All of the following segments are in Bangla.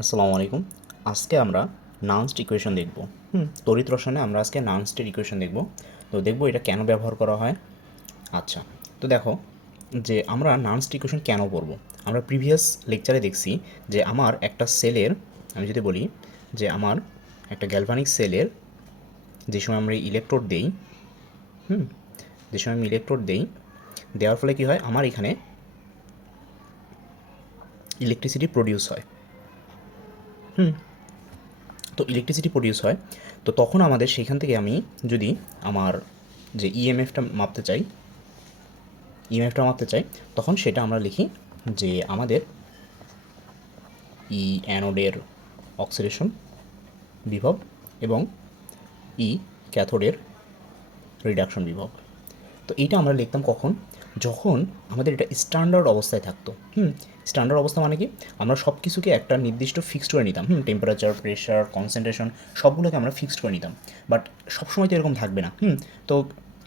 আসসালামু আলাইকুম। আজকে আমরা নানস্ট ইকুয়েশন দেখব। তড়িৎ রসায়নে আমরা আজকে নানস্টের ইকুয়েশন দেখব। তো দেখব এটা কেন ব্যবহার করা হয়। আচ্ছা, তো দেখো যে আমরা নানস্ট ইকুয়েশন কেন পড়ব। আমরা প্রিভিয়াস লেকচারে দেখছি যে আমার একটা সেলের, আমি যদি বলি যে আমার একটা গ্যালভানিক সেলের যে সময় আমরা ইলেকট্রোড দেই, যে সময় আমি ইলেকট্রোড দেই, দেওয়ার ফলে কী হয়, আমার এখানে ইলেকট্রিসিটি প্রডিউস হয়। তো ইলেকট্রিসিটি প্রডিউস হয়, তো তখন আমাদের সেখান থেকে আমি যদি আমার যে ইএমএফটা মাপতে চাই, তখন সেটা আমরা লিখি যে আমাদের ই অ্যানোডের অক্সিডেশন বিভব এবং ই ক্যাথোডের রিডাকশন বিভব। তো এইটা আমরা লিখতাম কখন, যখন আমাদের এটা স্ট্যান্ডার্ড অবস্থায় থাকতো। স্ট্যান্ডার্ড অবস্থা মানে কি, আমরা সব কিছুকে একটা নির্দিষ্ট ফিক্সড করে নিতাম। টেম্পারেচার, প্রেশার, কনসেন্ট্রেশন সবগুলোকে আমরা ফিক্সড করে নিতাম। বাট সবসময় তো এরকম থাকবে না। তো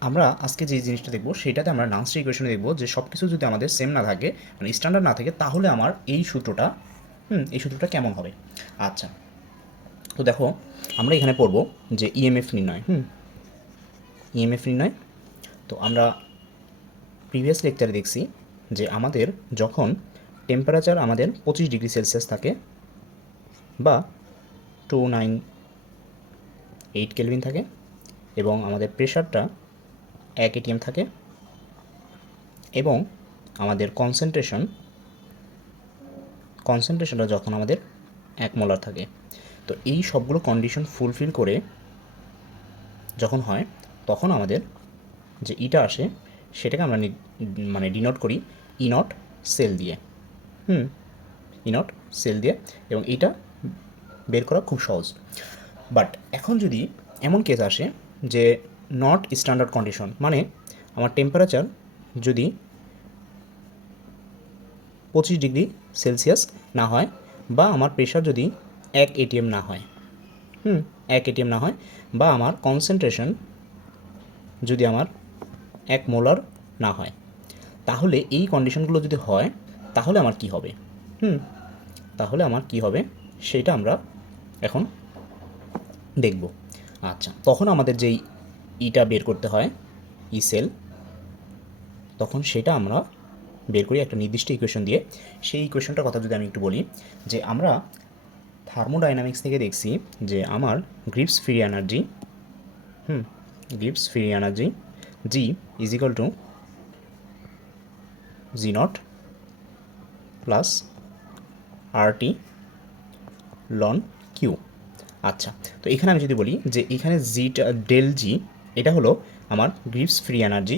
আমরা আজকে যে জিনিসটা দেখবো সেটাতে আমরা নানস্ট ইকুয়েশনে দেখবো যে সব কিছু যদি আমাদের সেম না থাকে, মানে স্ট্যান্ডার্ড না থাকে, তাহলে আমার এই সূত্রটা কেমন হবে। আচ্ছা, তো দেখো আমরা এখানে পড়বো যে ইএমএফ নির্ণয়। ইএমএফ নির্ণয়, তো আমরা প্রিভিয়াস লেকচারে দেখছি যে আমাদের যখন টেম্পারেচার আমাদের 25 ডিগ্রি সেলসিয়াস থাকে বা 298 কেলভিন থাকে এবং আমাদের প্রেশারটা 1 atm থাকে এবং আমাদের কনসেন্ট্রেশনটা যখন আমাদের 1 মোলার থাকে, তো এই সবগুলো কন্ডিশন ফুলফিল করে যখন হয়, তখন আমাদের যে ইটা আসে সেটাকে আমরা মানে ডিনোট করি ইনট সেল দিয়ে। ইনট সেল দিয়ে, এবং এইটা বের করা খুব সহজ। বাট এখন যদি এমন কেস আসে যে নট স্ট্যান্ডার্ড কন্ডিশন, মানে আমার টেম্পারেচার যদি 25 ডিগ্রি সেলসিয়াস না হয় বা আমার প্রেশার যদি 1 atm না হয়, 1 atm না হয়, বা আমার কনসেন্ট্রেশন যদি আমার 1 মোলার না হয়, তাহলে এই কন্ডিশনগুলো যদি হয়, তাহলে আমার কি হবে, সেটা আমরা এখন দেখব। আচ্ছা, তখন আমাদের যেই ইটা বের করতে হয়, ই সেল, তখন সেটা আমরা বের করি একটা নির্দিষ্ট ইকুয়েশন দিয়ে। সেই ইকুয়েশনটার কথা যদি আমি একটু বলি, যে আমরা থার্মোডাইনামিক্স থেকে দেখছি যে আমার Gibbs free energy G is equal to G naught plus RT ln Q. আচ্ছা, তো এখানে আমি যদি বলি যে এখানে জিটা ডেল জি, এটা হলো আমার গ্রিপস ফ্রি এনার্জি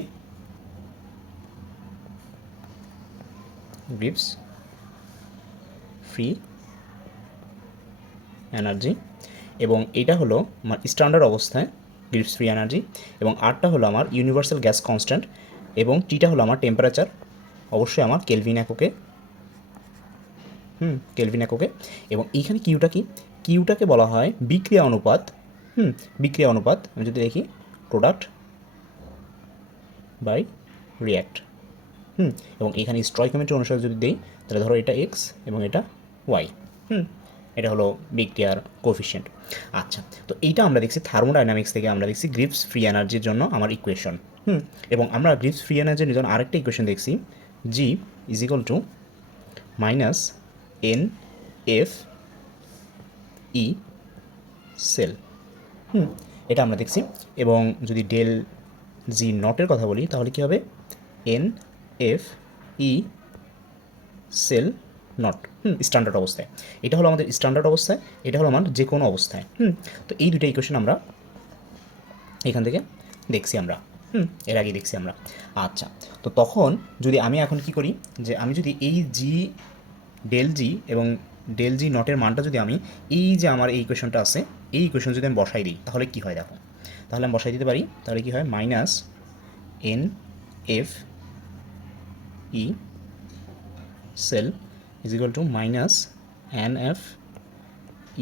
এবং এটা হলো আমার স্ট্যান্ডার্ড অবস্থায় গ্রিপস ফ্রি এনার্জি, এবং আরটা হলো আমার ইউনিভার্সাল গ্যাস কনস্ট্যান্ট, এবং টিটা হলো আমার টেম্পারেচার, অবশ্যই আমার কেলভিন এককে। এবং এইখানে কিউটাকে বলা হয় বিক্রিয়া অনুপাত। আমি যদি দেখি প্রোডাক্ট বাই রিয়্যাক্ট। এবং এখানে স্টয়কিওমেট্রি অনুসারে যদি দেই, তাহলে ধরো এটা এক্স এবং এটা ওয়াই। এটা হলো বিক্রিয়ার কোফিশিয়েন্ট। আচ্ছা, তো এইটা আমরা দেখছি থার্মোডাইনামিক্স থেকে, আমরা দেখছি গ্রিপস ফ্রি এনার্জির জন্য আমার ইকুয়েশন। এবং আমরা গ্রিপস ফ্রি এনার্জির জন্য আরেকটা ইকুয়েশন দেখছি, G is equal to minus N F E cell. এটা আমরা দেখছি। এবং যদি ডেল জি নটের কথা বলি, তাহলে কী হবে, N F E cell naught, standard অবস্থায়। এটা হলো আমাদের স্ট্যান্ডার্ড অবস্থায়, এটা হলো আমার যে কোনো অবস্থায়। তো এই দুটো ইকুয়েশন আমরা এখান থেকে দেখছি, এর আগে দেখছি আমরা। আচ্ছা, তো তখন যদি আমি এখন কি করি, যে আমি যদি এই ডেল জি এবং ডেল জি নটের মানটা যদি আমি এই যে আমার এই ইকুয়েশনটা আছে, এই ইকুয়েশন যদি আমি বসাই দিই, তাহলে কি হয় দেখো, তাহলে আমি বসাই দিতে পারি, তাহলে কি হয়, minus N F E cell is equal to minus N F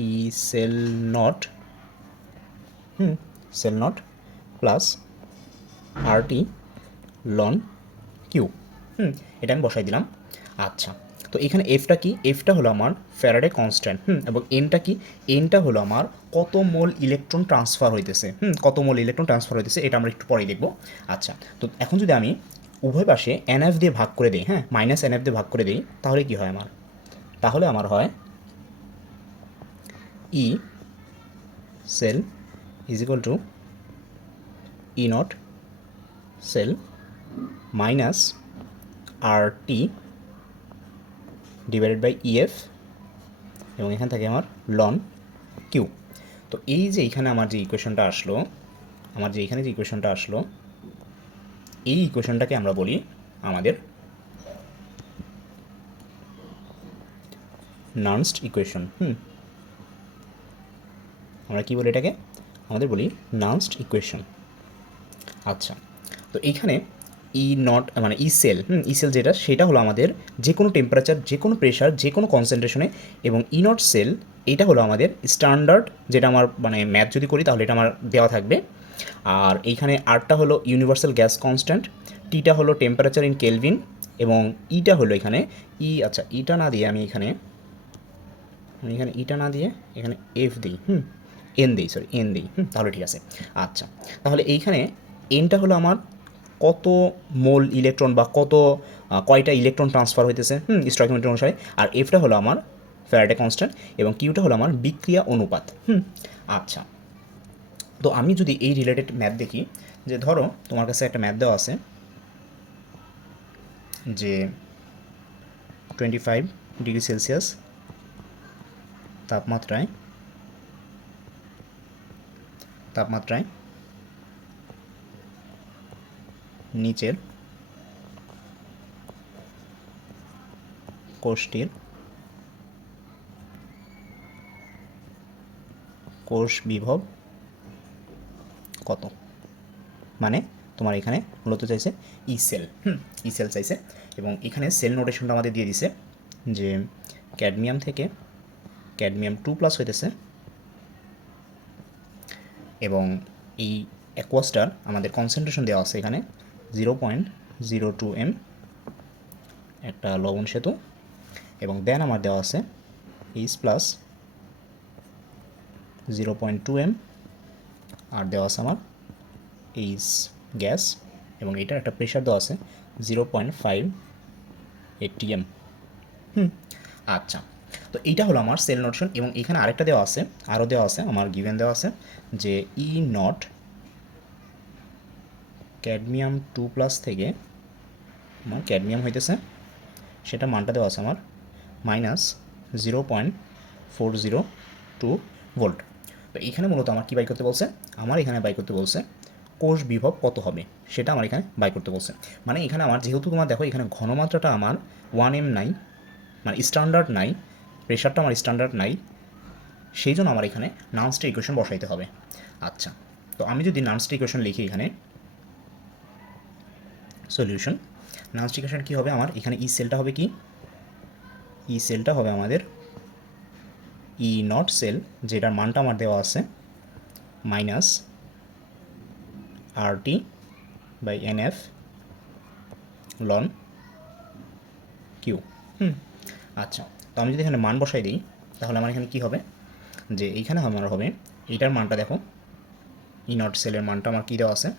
E cell naught plus RT ln Q. এটা আমি বসাই দিলাম। আচ্ছা, তো এখানে এফটা কি, এফটা হলো আমার ফ্যারাডে কনস্ট্যান্ট, এবং এনটা কি, এনটা হলো আমার কত মোল ইলেকট্রন ট্রান্সফার হইতেছে, কত মোল ইলেকট্রন ট্রান্সফার হইতেছে, এটা আমরা একটু পরেই দেখব। আচ্ছা, তো এখন যদি আমি উভয় পাশে এনএফ দিয়ে ভাগ করে দিই, মাইনাস এনএফ দিয়ে ভাগ করে দিই, তাহলে কি হয় আমার, তাহলে আমার হয় E cell is equal to E not cell minus R T divided by EF, এবং এখান থেকে আমার লন কিউ। তো এই যে এইখানে আমার যে ইকুয়েশনটা আসলো, আমার যে এখানে যে ইকুয়েশনটা আসলো, এই ইকুয়েশনটাকে আমরা বলি আমাদের নার্নস্ট ইকুয়েশন। আমরা কি বলি এটাকে, আমাদের বলি নার্নস্ট ইকুয়েশন। আচ্ছা, তো এইখানে ই নট মানে ই সেল, ই সেল যেটা, সেটা হলো আমাদের যে কোনো টেম্পারেচার, যে কোনো প্রেশার, যে কোনো কনসেন্ট্রেশনে, এবং ই নট সেল এটা হলো আমাদের স্ট্যান্ডার্ড, যেটা আমার মানে ম্যাথ যদি করি তাহলে এটা আমার দেওয়া থাকবে। আর এইখানে আরটা হলো ইউনিভার্সাল গ্যাস কনস্ট্যান্ট, টিটা হলো টেম্পারেচার ইন কেলভিন, এবং ইটা হলো এখানে আচ্ছা ইটা না দিয়ে আমি এখানে ইটা না দিয়ে এখানে এফ দিই, এন দিই, সরি এন দিই, তাহলে ঠিক আছে। আচ্ছা, তাহলে এইখানে এনটা হলো আমার কত মোল ইলেকট্রন বা কয়টা ইলেকট্রন ট্রান্সফার হইতেছে স্টয়কিওমেট্রি অনুসারে, আর এফটা হলো আমার ফ্যারাডে কনস্ট্যান্ট, এবং কিউটা হলো আমার বিক্রিয়া অনুপাত। আচ্ছা, তো আমি যদি এই রিলেটেড ম্যাথ দেখি, যে ধরো তোমার কাছে একটা ম্যাথ দেওয়া আছে যে 25°C তাপমাত্রায় নিচের কোষটির কোষ বিভব কত, মানে তোমার এখানে মূলত চাইছে ই সেল, ই সেল চাইছে, এবং এখানে সেল নোটেশনটা আমাদের দিয়ে দিছে যে ক্যাডমিয়াম থেকে ক্যাডমিয়াম 2+ হইতেছে, এবং এই অ্যাকোয়াসটার আমাদের কনসেন্ট্রেশন দেওয়া আছে এখানে 0.02 m, একটা লবণ সেতু, এবং দেন আমার দেওয়া আছে এইচ প্লাস 0.2 m, আর দেওয়া আছে আমার এইচ গ্যাস, এবং এটার একটা প্রেশার দেওয়া আছে 0.5 atm। আচ্ছা, তো এইটা হলো আমার সেল নোটেশন, এবং এখানে আরেকটা দেওয়া আছে, আরও দেওয়া আছে, আমার গিভেন দেওয়া আছে যে ই নট ক্যাডমিয়াম 2+ থেকে আমার ক্যাডমিয়াম হইতেছে, সেটা মানটা দেওয়া আছে আমার -0.402 ভোল্ট। তো এইখানে মূলত আমার কী বাই করতে বলছে, আমার এখানে বাই করতে বলছে কোষ বিভব কত হবে, সেটা আমার এখানে বাই করতে বলছে। মানে এখানে আমার যেহেতু তোমার দেখো এখানে ঘনমাত্রাটা আমার 1 m নাই, মানে স্ট্যান্ডার্ড নাই, প্রেশারটা আমার স্ট্যান্ডার্ড নাই, সেই জন্য আমার এখানে নার্নস্টের ইকুয়েশন বসাইতে হবে। আচ্ছা, তো আমি যদি নার্নস্টের ইকুয়েশন লিখি এখানে সলিউশন, নার্নস্টের ইকুয়েশন কী হবে আমার, এখানে ই সেলটা হবে কি, ই সেলটা হবে আমাদের ই নট সেল, যেটার মানটা আমার দেওয়া আছে minus R T by N F ln Q. আচ্ছা, তো আমি যদি এখানে মান বসাই দিই, তাহলে আমার এখানে কী হবে, যে এইখানে আমার হবে এইটার মানটা দেখো, ই নট সেলের মানটা আমার কী দেওয়া আছে,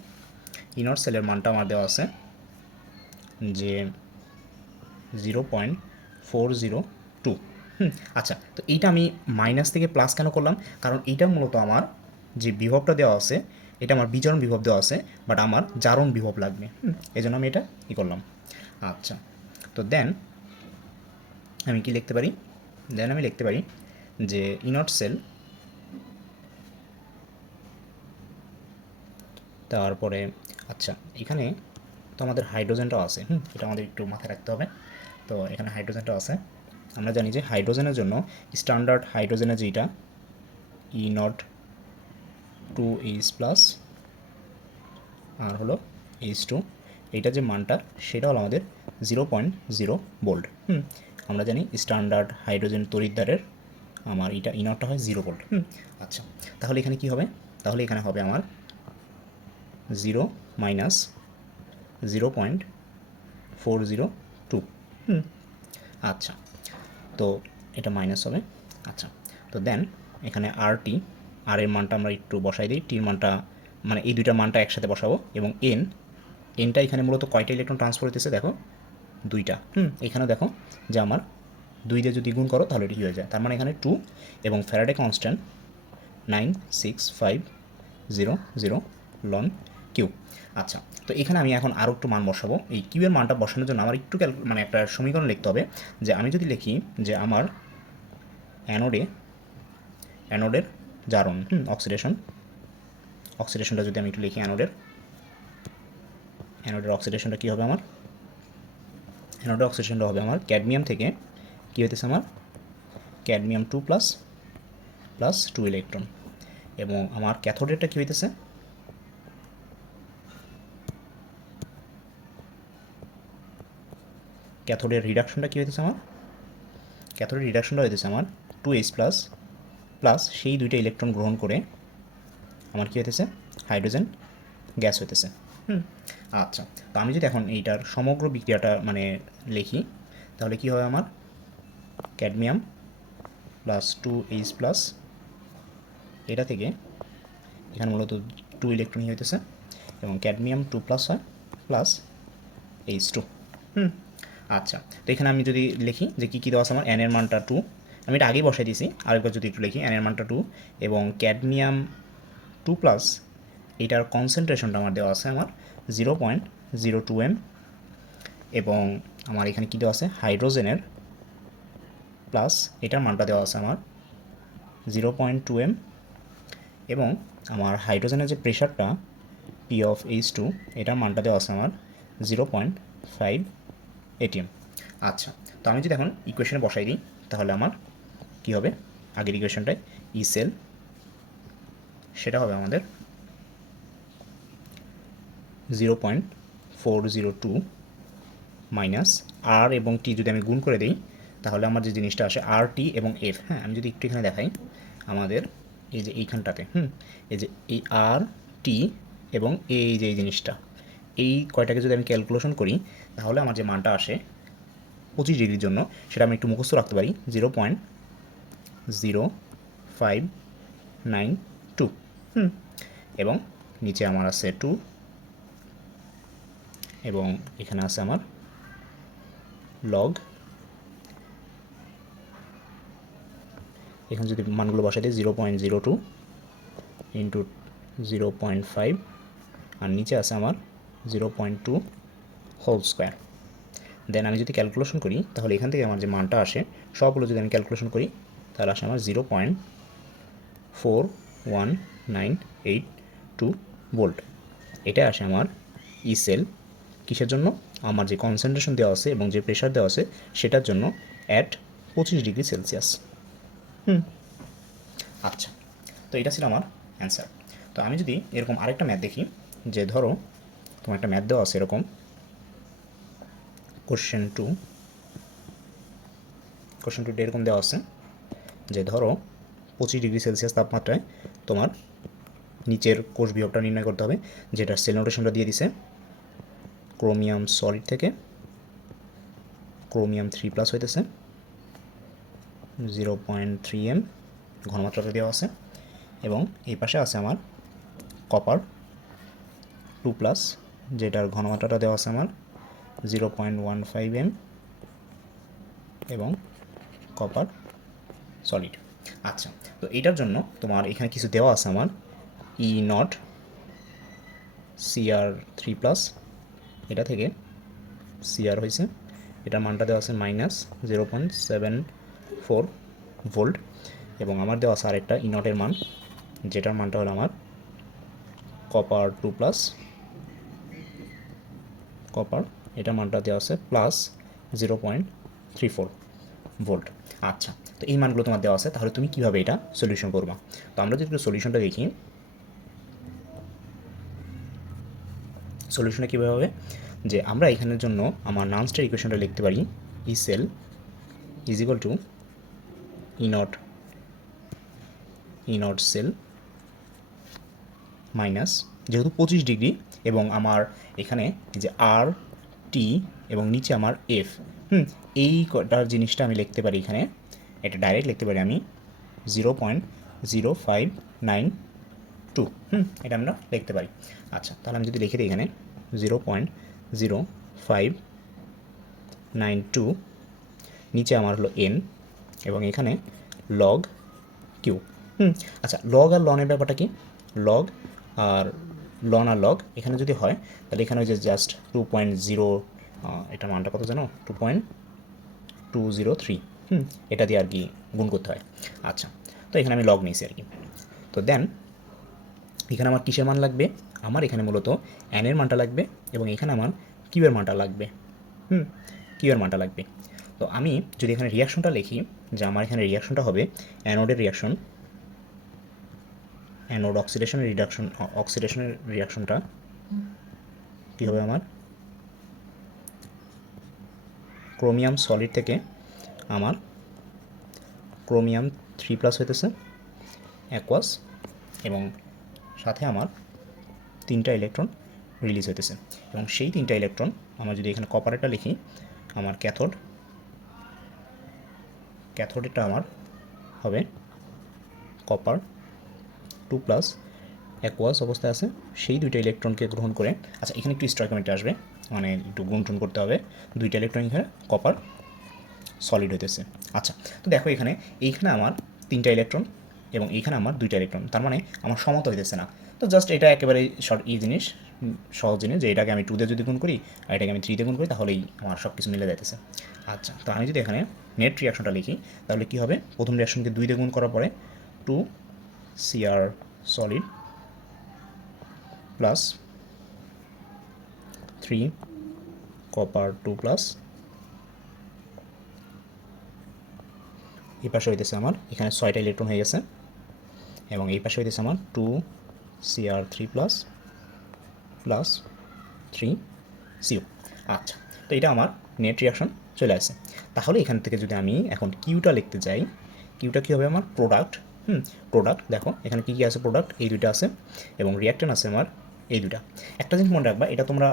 ই নট সেলের মানটা আমার দেওয়া আছে যে 0.402। আচ্ছা, তো এইটা আমি মাইনাস থেকে প্লাস কেন করলাম, কারণ এইটা মূলত আমার যে বিভবটা দেওয়া আছে, এটা আমার বিজারণ বিভব দেওয়া আছে, বাট আমার জারণ বিভব লাগবে, এই জন্য আমি এটা ই করলাম। আচ্ছা, তো দেন আমি কি লিখতে পারি, আমি লিখতে পারি যে ই নট সেল, তারপরে আচ্ছা এখানে তো আমাদের হাইড্রোজেনটাও আছে, এটা আমাদের একটু মাথায় রাখতে হবে। তো এখানে হাইড্রোজেনটাও আছে, আমরা জানি যে হাইড্রোজেনের জন্য স্ট্যান্ডার্ড হাইড্রোজেনের যেটা ই নট 2H+, আর হলো H2, এইটা যে মানটা সেটা হলো আমাদের 0.0 ভোল্ট। আমরা জানি স্ট্যান্ডার্ড হাইড্রোজেন তড়িৎদ্বারের আমার এটা ই নটটা হয় 0 ভোল্ট। আচ্ছা, তাহলে এখানে কি হবে, তাহলে এখানে হবে আমার 0 মাইনাস 0.402। আচ্ছা, তো এটা মাইনাস হবে। আচ্ছা, তো দেন এখানে আর টি, আর এর মানটা আমরা একটু বসাই দিই, টির মানটা মানে এই দুইটার মানটা একসাথে বসাবো, এবং এনটা এখানে মূলত কয়টা ইলেকট্রন ট্রান্সফার হতেছে দেখো, দুইটা। এখানে দেখো যে আমার 2 দিয়ে যদি গুণ করো তাহলে এটি কী হয়ে যায়, তার মানে এখানে 2 এবং ফ্যারাডে কনস্ট্যান্ট 96500 লন কিউ। আচ্ছা, তো এখানে আমি এখন আরও একটু মান বসাবো। এই কিউ এর মানটা বসানোর জন্য আমার একটু মানে একটা সমীকরণ লিখতে হবে, যে আমি যদি লিখি যে আমার অ্যানোডের জারণ, অক্সিডেশনটা যদি আমি একটু লিখি, অ্যানোডের অক্সিডেশনটা কী হবে আমার, অ্যানোডের অক্সিডেশনটা হবে আমার ক্যাডমিয়াম থেকে কী হইতেছে আমার ক্যাডমিয়াম 2 প্লাস 2 ইলেকট্রন, এবং আমার ক্যাথোডেরটা কী হইতেছে, ক্যাথোডের রিডাকশনটা কী হইতেছে আমার, ক্যাথোডের রিডাকশনটা হইতেছে আমার 2H প্লাস সেই দুইটা ইলেকট্রন গ্রহণ করে আমার কী হইতেছে, হাইড্রোজেন গ্যাস হইতেছে। আচ্ছা, তো আমি যদি এখন এইটার সমগ্র বিক্রিয়াটা মানে লিখি, তাহলে কী হবে আমার ক্যাডমিয়াম প্লাস 2H প্লাস, এটা থেকে এখানে মূলত 2 ইলেকট্রনই হইতেছে, এবং ক্যাডমিয়াম 2 প্লাস হয় প্লাস H2। আচ্ছা, তো এখানে আমি যদি লিখি যে কী কী দেওয়া আছে আমার, এন এর মানটা 2, আমি এটা আগেই বসাই দিয়েছি, আরেকবার যদি একটু লিখি, এন এর মানটা 2 এবং ক্যাডমিয়াম 2 প্লাস, এইটার কনসেন্ট্রেশনটা আমার দেওয়া আছে আমার 0.02 m, এবং আমার এখানে কী দেওয়া আছে, হাইড্রোজেনের প্লাস, এটার মানটা দেওয়া আছে আমার 0.2 m, এবং আমার হাইড্রোজেনের যে প্রেশারটা P(H2), এটার মানটা দেওয়া আছে আমার 0.5 atm। আচ্ছা, তো আমি যদি এখন ইকুয়েশনে বসাই দিই তাহলে আমার কী হবে, আগের ইকুয়েশনটায় ই সেল, সেটা হবে আমাদের 0.402 মাইনাস আর এবং টি যদি আমি গুণ করে দিই তাহলে আমার যে জিনিসটা আসে আর টি এবং এফ। আমি যদি একটু এখানে দেখাই, আমাদের এই যে এইখানটাতে এই যে এই আর টি এবং এই যে এই জিনিসটা, এই কয়টাকে যদি আমি ক্যালকুলেশন করি তাহলে আমার যে মানটা আসে 25 ডিগ্রির জন্য, সেটা আমি একটু মুখস্থ রাখতে পারি, 0.0592, এবং নিচে আমার আছে 2, এবং এখানে আছে আমার লগ, এখানে যদি মানগুলো বসাই দিই 0.02 ইন্টু 0.5, আর নিচে আছে আমার 0.2 হোল স্কোয়ার। দেন আমি যদি ক্যালকুলেশন করি তাহলে এখান থেকে আমার যে মানটা আসে সবগুলো যদি আমি ক্যালকুলেশন করি তাহলে আসে আমার 0.41982 ভোল্ট। এটা আসে আমার ই সেল, কিসের জন্য, আমার যে কনসেন্ট্রেশন দেওয়া আছে এবং যে প্রেশার দেওয়া আছে সেটার জন্য অ্যাট 25 ডিগ্রি সেলসিয়াস। আচ্ছা, তো এটা ছিল আমার অ্যান্সার। তো আমি যদি এরকম আরেকটা ম্যাথ দেখি, যে ধরো তোমার একটা ম্যাথ দেওয়া আছে এরকম, কোশ্চেন টু এরকম দেওয়া আছে যে ধরো 25 ডিগ্রি সেলসিয়াস তাপমাত্রায় তোমার নিচের কোষ বিভবটা নির্ণয় করতে হবে, যেটা সেল নোটেশনটা দিয়ে দিছে, ক্রোমিয়াম সলিড থেকে ক্রোমিয়াম 3+ হইতেছে 0.3 m ঘনমাত্রাটা দেওয়া আছে, এবং এই পাশে আছে আমার কপার 2+, যেটার ঘনমাত্রাটা দেওয়া আছে আমার 0.15 m, এবং কপার সলিড। আচ্ছা, তো এটার জন্য তোমার এখানে কিছু দেওয়া আছে আমার E0 Cr3+, এটা থেকে Cr হয়েছে, এটার মানটা দেওয়া আছে -0.74 ভোল্ট, এবং আমার দেওয়া আছে আরেকটা E0 এর মান, যেটার মানটা হলো আমার কপার 2+, কপার, এটার মানটা দেওয়া আছে +0.34 ভোল্ট। আচ্ছা, তো এই মানগুলো তোমার দেওয়া আছে, তাহলে তুমি কীভাবে এটা সলিউশন করবা। তো আমরা যদি একটু সলিউশনটা দেখি, সলিউশনটা কীভাবে হবে, যে আমরা এখানের জন্য আমার নানস্টার ইকুয়েশনটা লিখতে পারি, E cell is equal to E0 cell minus, যেহেতু 25 ডিগ্রি এবং আমার এখানে যে আর টি এবং নিচে আমার এফ, এই কটার জিনিসটা আমি লিখতে পারি এখানে, এটা ডাইরেক্ট লিখতে পারি আমি 0.0592। এটা আমরা লিখতে পারি। আচ্ছা, তাহলে আমি যদি লিখে দিই এখানে 0.0592, নিচে আমার হলো n এবং এখানে লগ কিউ। আচ্ছা, লগ আর লনের ব্যাপারটা কি? লগ আর লন আর লগ এখানে যদি হয় তাহলে এখানে ওই যে জাস্ট 2.0, এটা মানটা কত জানো, 2.203, এটা দিয়ে আর কি গুণ করতে হয়। আচ্ছা, তো এখানে আমি লগ নিয়েছি আর কি। তো দেন এখানে আমার কিসের মান লাগবে? আমার এখানে মূলত n এর মানটা লাগবে এবং এখানে আমার কিউ এর মানটা লাগবে। কিউ এর মানটা লাগবে। তো আমি যদি এখানে রিয়াকশনটা লিখি, যে আমার এখানে রিয়াকশনটা হবে অ্যানোডের রিয়াকশন, অ্যানোড অক্সিডেশনের রিয়াকশনটা কী হবে আমার, ক্রোমিয়াম সলিড থেকে আমার ক্রোমিয়াম 3+ হইতেছে অ্যাকোয়াস, এবং সাথে আমার 3টা ইলেকট্রন রিলিজ হইতেছে। এবং সেই 3টা ইলেকট্রন আমার যদি এখানে কপারেরটা লিখি, আমার ক্যাথোডেরটা আমার হবে কপার 2+, অ্যাকোয়াস অবস্থায় আছে, সেই 2টা ইলেকট্রনকে গ্রহণ করে, আচ্ছা এখানে একটু স্টয়কিওমেট্রি আসবে, মানে একটু গুণটুন করতে হবে, 2টা ইলেকট্রন এখানে কপার সলিড হইতেছে। আচ্ছা, তো দেখো এইখানে আমার 3টা ইলেকট্রন এবং এইখানে আমার 2টা ইলেকট্রন, তার মানে আমার সমতা হইতেছে না। তো জাস্ট এটা একেবারে জিনিস, সহজ জিনিস, যে এটাকে আমি 2 দিয়ে যদি গুণ করি আর এটাকে আমি 3 দিয়ে গুণ করি তাহলেই আমার সব কিছু মিলে যাইতেছে। আচ্ছা, তো আমি যদি এখানে নেট রিয়াকশনটা লিখি তাহলে কী হবে, প্রথম রিয়াকশনকে 2 দিয়ে গুণ করার পরে 2 Cr সলিড প্লাস 3 কপার 2+, এই পাশে হইতেছে আমার এখানে 6টা ইলেকট্রন হয়ে গেছে, এবং এই পাশে হইতেছে আমার 2 Cr3+ প্লাস 3 Cu। আচ্ছা, তো এটা আমার নেট রিয়াকশন চলে আসে। তাহলে এখান থেকে যদি আমি এখন কিউটা লিখতে যাই, কিউটা কী হবে আমার, প্রোডাক্ট। দেখো এখানে কী কী আছে, প্রোডাক্ট এই 2টা আছে এবং রিয়াক্টেন্ট আছে আমার এই 2টা। একটা জিনিস মনে রাখবা, এটা তোমরা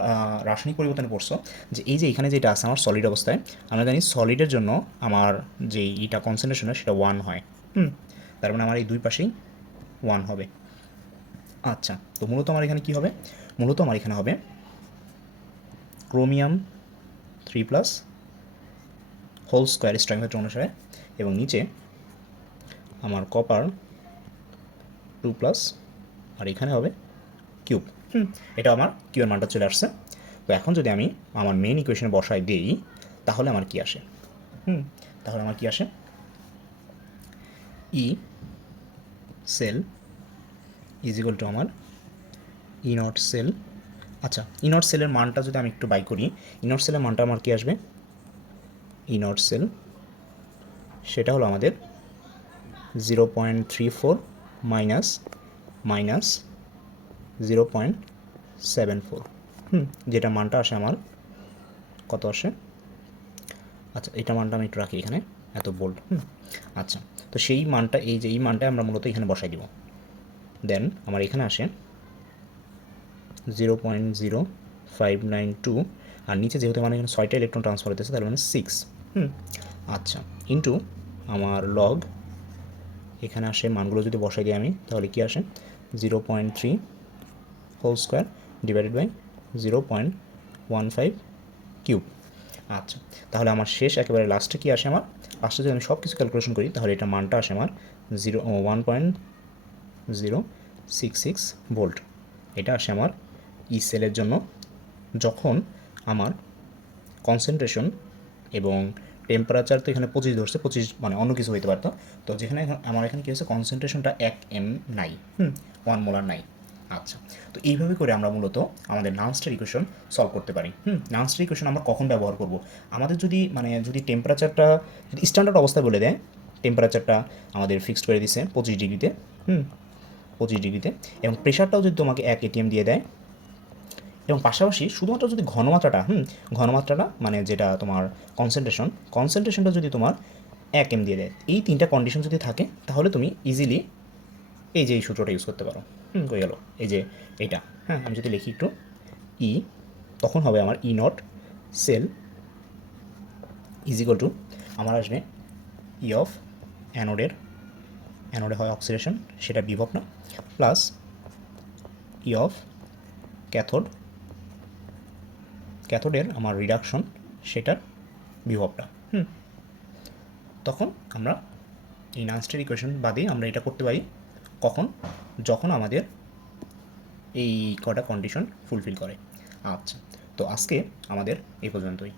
রাসায়নিক পরিবর্তনে পড়ছো, যে এই যে এখানে যেটা আছে আমার সলিড অবস্থায়, আমরা জানি সলিডের জন্য আমার যে ইটা কনসেন্ট্রেশন হয় সেটা 1 হয়। তার মানে আমার এই 2 পাশেই 1 হবে। আচ্ছা, তো মূলত আমার এখানে কী হবে, মূলত আমার এখানে হবে ক্রোমিয়াম 3+ হোল স্কোয়ার স্টয়কিওমেট্রি অনুসারে, এবং নিচে আমার কপার 2+, আর এখানে হবে কিউব। এটা আমার কিউ এর মানটা চলে আসছে। তো এখন যদি আমি আমার মেইন ইকুয়েশনে বসাই দিই তাহলে আমার কি আসে, ই সেল ইজ ইকুয়াল টু আমার ই নট সেল। আচ্ছা, ই নট সেলের মানটা যদি আমি একটু বাই করি, ই নট সেলের মানটা আমার কি আসবে, ই নট সেল সেটা হলো আমাদের 0.34 মাইনাস 0.74, যেটা মানটা আসে আমার কত আসে, আচ্ছা এটা মানটা আমি একটু রাখি এখানে, এত বোল্ড। আচ্ছা, তো সেই মানটা, এই মানটা আমরা মূলত এখানে বসাই দিব। দেন আমার এখানে আসে 0.0592, আর নিচে যেহেতু আমার এখানে 6টা ইলেকট্রন ট্রান্সফার হতেছে তার মানে 6। আচ্ছা, ইন্টু আমার লগ, এখানে আসে মানগুলো যদি বসাই দিই আমি তাহলে কি আসে, 0.3 whole square divided by 0.15 cube. আচ্ছা, তাহলে আমার শেষ একেবারে লাস্টে কি আসে, আমার লাস্টে যদি আমি সব কিছু ক্যালকুলেশন করি তাহলে এটা মানটা আসে আমার 1.066 ভোল্ট। এটা আসে আমার ই সেলের জন্য, যখন আমার কনসেন্ট্রেশন এবং টেম্পারেচার তো এখানে 25 ধরছে, 25 মানে অন্য কিছু হইতে পারতো, তো যেখানে আমার এখানে কী হচ্ছে, কনসেন্ট্রেশনটা 1 m নাই, 1 মোলার নাই। আচ্ছা, তো এইভাবে করে আমরা মূলত আমাদের নানস্টার ইকুয়েশন সলভ করতে পারি। নানস্টার ইকুয়েশন আমরা কখন ব্যবহার করব, আমাদের যদি টেম্পারেচারটা যদি স্ট্যান্ডার্ড অবস্থায় বলে দেয়, টেম্পারেচারটা আমাদের ফিক্সড করে দিছে 25 ডিগ্রিতে, 25 ডিগ্রিতে, এবং প্রেশারটাও যদি তোমাকে 1 atm দিয়ে দেয়, এবং পাশাপাশি শুধুমাত্র যদি ঘনমাত্রাটা মানে যেটা তোমার কনসেন্ট্রেশনটা যদি তোমার 1 m দিয়ে দেয়, এই 3টা কন্ডিশন যদি থাকে তাহলে তুমি ইজিলি এই যে এই সূত্রটা ইউজ করতে পারো। হয়ে গেল এই যে এইটা। আমি যদি লিখি একটু তখন হবে আমার E not cell is equal to আমার আসবে ই অফ অ্যানোডে হয় অক্সিডেশন, সেটা বিভব না, প্লাস ই অফ ক্যাথোডের আমার রিডাকশন, সেটার বিভবটা। তখন আমরা এই নানস্টের ইকুয়েশন বাদে আমরা এটা করতে পারি কখন, যখন আমাদের এই কটা কন্ডিশন ফুলফিল করে। আচ্ছা, তো আজকে আমাদের এই পর্যন্তই।